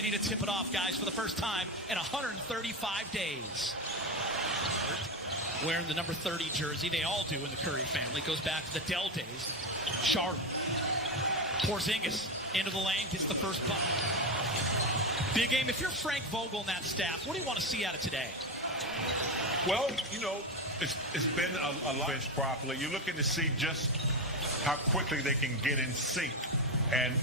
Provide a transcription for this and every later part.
ready to tip it off, guys, for the first time in 135 days. Wearing the number 30 jersey, they all do in the Curry family. Goes back to the Dell days. Charlotte. Porzingis into the lane, gets the first bucket. Big game. If you're Frank Vogel and that staff, what do you want to see out of today? Well, you know, it's been a lot properly. You're looking to see just how quickly they can get in sync and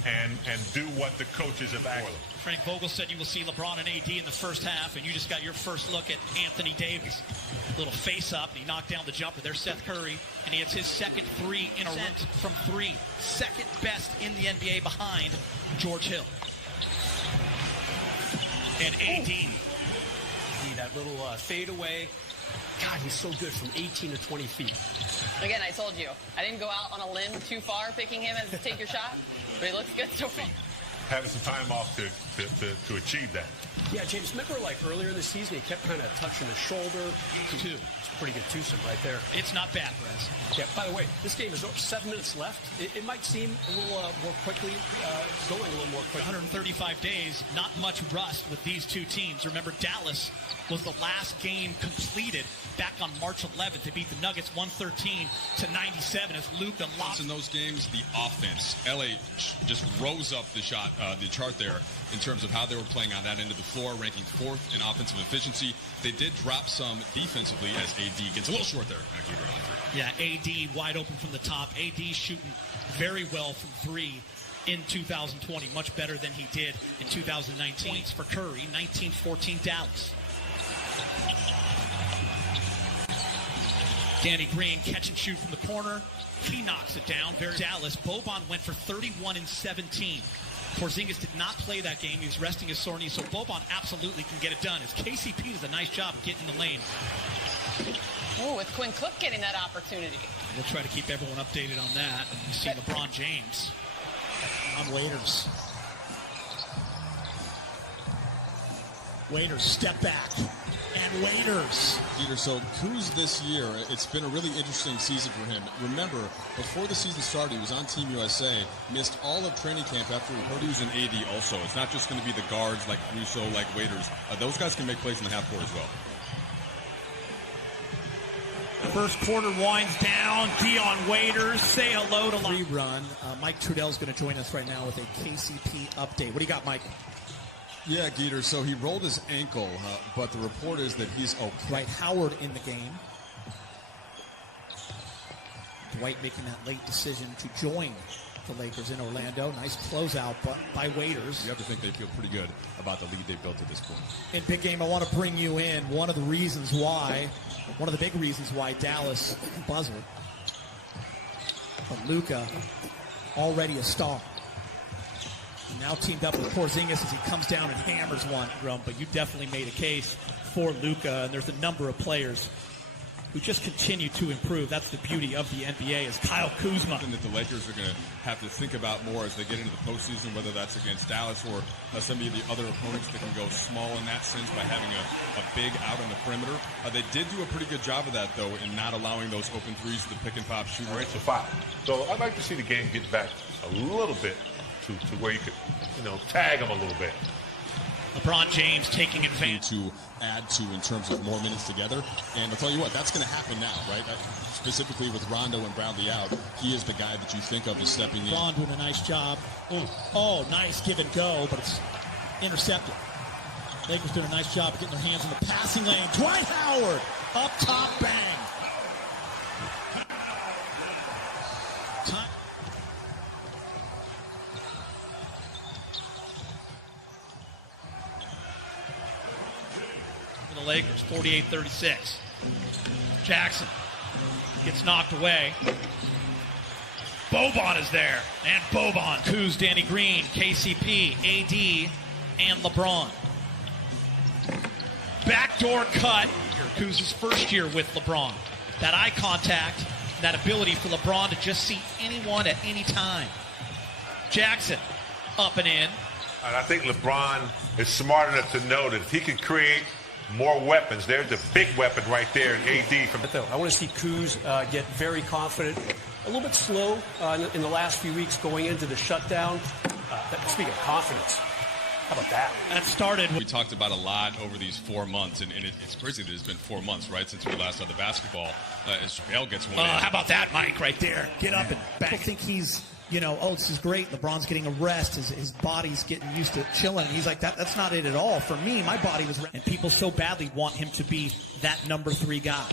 do what the coaches have asked. Frank Vogel said you will see LeBron and AD in the first half, and you just got your first look at Anthony Davis. Little face-up, and he knocked down the jumper. There's Seth Curry, and he hits his second three in a row from three. Second best in the NBA behind George Hill. And AD. That little fadeaway. God, he's so good from 18 to 20 feet. Again, I told you, I didn't go out on a limb too far picking him as take your shot, but he looks good so far. Having some time off to achieve that. Yeah, James, remember like earlier in the season, he kept kind of touching his shoulder. Two. It's a pretty good twosome right there. It's not bad, Rez. Yeah, by the way, this game is 7 minutes left. It might seem a little more quickly, going a little more quickly. 135 days, not much rust with these two teams. Remember, Dallas was the last game completed back on March 11th to beat the Nuggets 113-97 as Luka lost. In those games, the offense, LA just rose up the chart there in terms of how they were playing on that end of the floor, ranking 4th in offensive efficiency. They did drop some defensively as AD gets a little short there. Yeah, AD wide open from the top. AD shooting very well from three in 2020, much better than he did in 2019. Points for Curry, 19-14 Dallas. Danny Green catch and shoot from the corner. He knocks it down. Dallas. Boban went for 31 and 17. Porzingis did not play that game. He was resting his sore knee, so Boban absolutely can get it done. As KCP does a nice job of getting in the lane. Oh, with Quinn Cook getting that opportunity. We'll try to keep everyone updated on that. And you see LeBron James on Waiters. Waiters, step back. And Waiters. Peter, so Kuz this year, it's been a really interesting season for him. Remember, before the season started, he was on Team USA, missed all of training camp after he heard he was an AD also. It's not just going to be the guards like Russo, like Waiters. Those guys can make plays in the half court as well. First quarter winds down. Dion Waiters, say hello to rerun. Mike Trudell's going to join us right now with a KCP update. What do you got, Mike? Yeah, Geeter, so he rolled his ankle, but the report is that he's okay. Dwight Howard in the game. Dwight making that late decision to join the Lakers in Orlando. Nice closeout by Waiters. You have to think they feel pretty good about the lead they built at this point. In big game, I want to bring you in. One of the big reasons why Dallas buzzed. But Luka, already a star. Now teamed up with Porzingis as he comes down and hammers one, Grum. But you definitely made a case for Luka, and there's a number of players who just continue to improve. That's the beauty of the NBA, is Kyle Kuzma. Something that the Lakers are going to have to think about more as they get into the postseason, whether that's against Dallas or some of the other opponents that can go small in that sense by having a big out on the perimeter. They did do a pretty good job of that, though, in not allowing those open threes to the pick-and-pop shooter. It's a foul. So I'd like to see the game get back a little bit to where you could, tag them a little bit. LeBron James taking advantage. To add to in terms of more minutes together. And I'll tell you what, that's going to happen now, right? Specifically with Rondo and Bradley out, he is the guy that you think of as stepping in. LeBron doing a nice job. Oh, nice give and go, but it's intercepted. Lakers doing a nice job of getting their hands in the passing lane. Dwight Howard, up top, bang. Time. The Lakers, 48-36. Jackson gets knocked away. Boban is there. And Boban. Kuz, Danny Green, KCP, AD, and LeBron. Backdoor cut. Kuz's first year with LeBron. That eye contact, that ability for LeBron to just see anyone at any time. Jackson, up and in. And I think LeBron is smart enough to know that if he can create more weapons, there's a big weapon right there in AD. I want to see Kuz get very confident. A little bit slow in the last few weeks going into the shutdown. Speaking of confidence, How about that? That started. We talked about a lot over these 4 months, and it's crazy that it's been 4 months, right, since we last saw the basketball. As JaVale gets one in. How about that, Mike, right there? Get up and back. People think he's, this is great. LeBron's getting a rest. His body's getting used to chilling. And he's like, that's not it at all. For me, my body was ready. And people so badly want him to be that number 3 guy.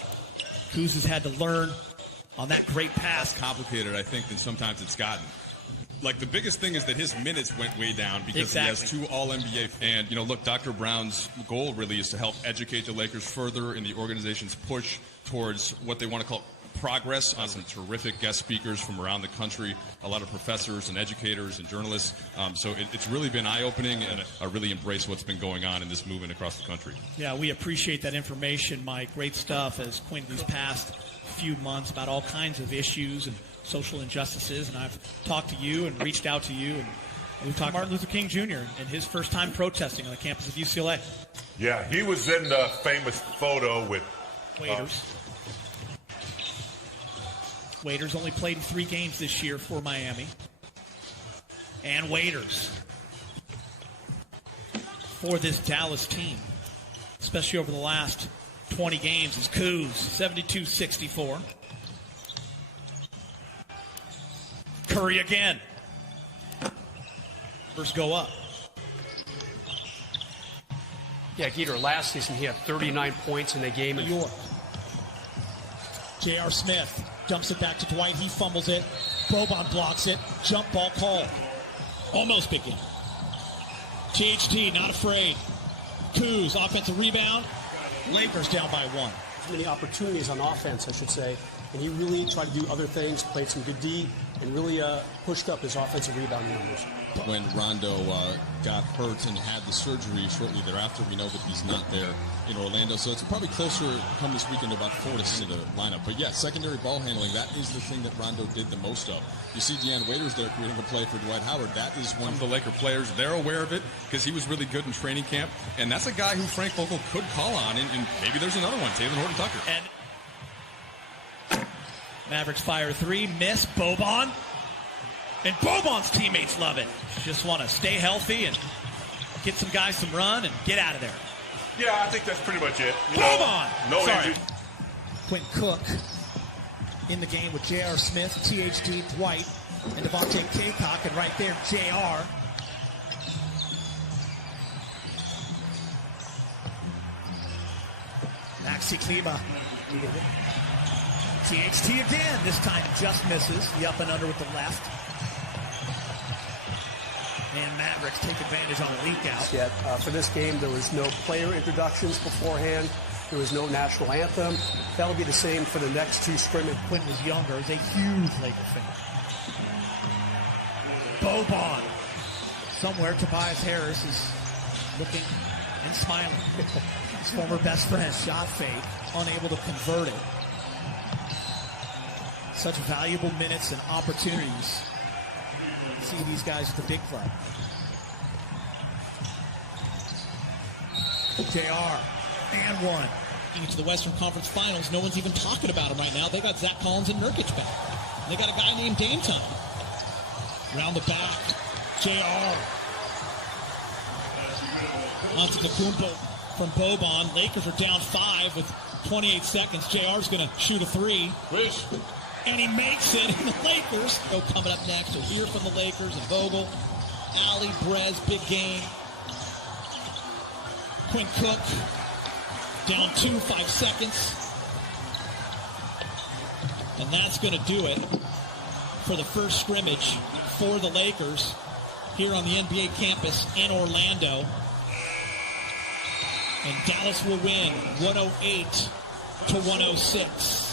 Kuz has had to learn on that great pass. Less complicated, I think, than sometimes it's gotten. Like, the biggest thing is that his minutes went way down because he has 2 All-NBA. And, look, Dr. Brown's goal really is to help educate the Lakers further in the organization's push towards what they want to call progress, on some terrific guest speakers from around the country, a lot of professors and educators and journalists. So it's really been eye-opening, and I really embrace what's been going on in this movement across the country. Yeah, we appreciate that information, Mike. Great stuff as Quinn these past few months about all kinds of issues and social injustices, and I've talked to you and reached out to you, and we've talked to Martin Luther King Jr. and his first time protesting on the campus of UCLA. Yeah, he was in the famous photo with Waiters. Waiters only played in 3 games this year for Miami. And Waiters for this Dallas team, especially over the last 20 games, is Kuz, 72-64. Curry again. First go up. Yeah, Geeter, last season he had 39 points in a game in New York. J.R. Smith dumps it back to Dwight. He fumbles it. Boban blocks it. Jump ball called. Almost big game. THT not afraid. Kuz, offensive rebound. Lakers down by 1. many opportunities on offense, I should say, and he really tried to do other things, played some good D, and really pushed up his offensive rebound numbers. When Rondo got hurt and had the surgery shortly thereafter, we know that he's not there in Orlando. So it's probably closer come this weekend to about 4 to 6 in the lineup. But yeah, secondary ball handling, that is the thing that Rondo did the most of. You see Deanne Waiters there creating a play for Dwight Howard. That is one of the Laker players. They're aware of it because he was really good in training camp. And that's a guy who Frank Vogel could call on. And maybe there's another one, Taylor Horton-Tucker. And Mavericks fire 3, miss, Boban. And Boban's teammates love it. Just want to stay healthy and get some guys some run and get out of there. Yeah, I think that's pretty much it. Boban! No Sorry. injury. Quinn Cook in the game with J.R. Smith, THD, Dwight, and Devontae Kaycock, and right there, J.R. Maxi Kleba. THT again, this time just misses. The up and under with the left. And Mavericks take advantage on a leak out. Yet for this game, there was no player introductions beforehand. There was no national anthem. That'll be the same for the next 2 scrimmages. Quinn was younger. He's a huge Laker fan. Boban. Somewhere Tobias Harris is looking and smiling. His former best friend, shot fake, unable to convert it. Such valuable minutes and opportunities. See these guys at the big club. JR, and 1. Into the Western Conference Finals, no one's even talking about him right now. They got Zach Collins and Nurkic back. They got a guy named Dame Time. Round the back, JR. Onto the Kumpo from Boban. Lakers are down 5 with 28 seconds. JR's going to shoot a 3. Wish. And he makes it, and the Lakers go coming up next. So hear from the Lakers and Vogel. Ali, Brez, big game. Quinn Cook, down 2, 5 seconds. And that's going to do it for the first scrimmage for the Lakers here on the NBA campus in Orlando. And Dallas will win 108-106.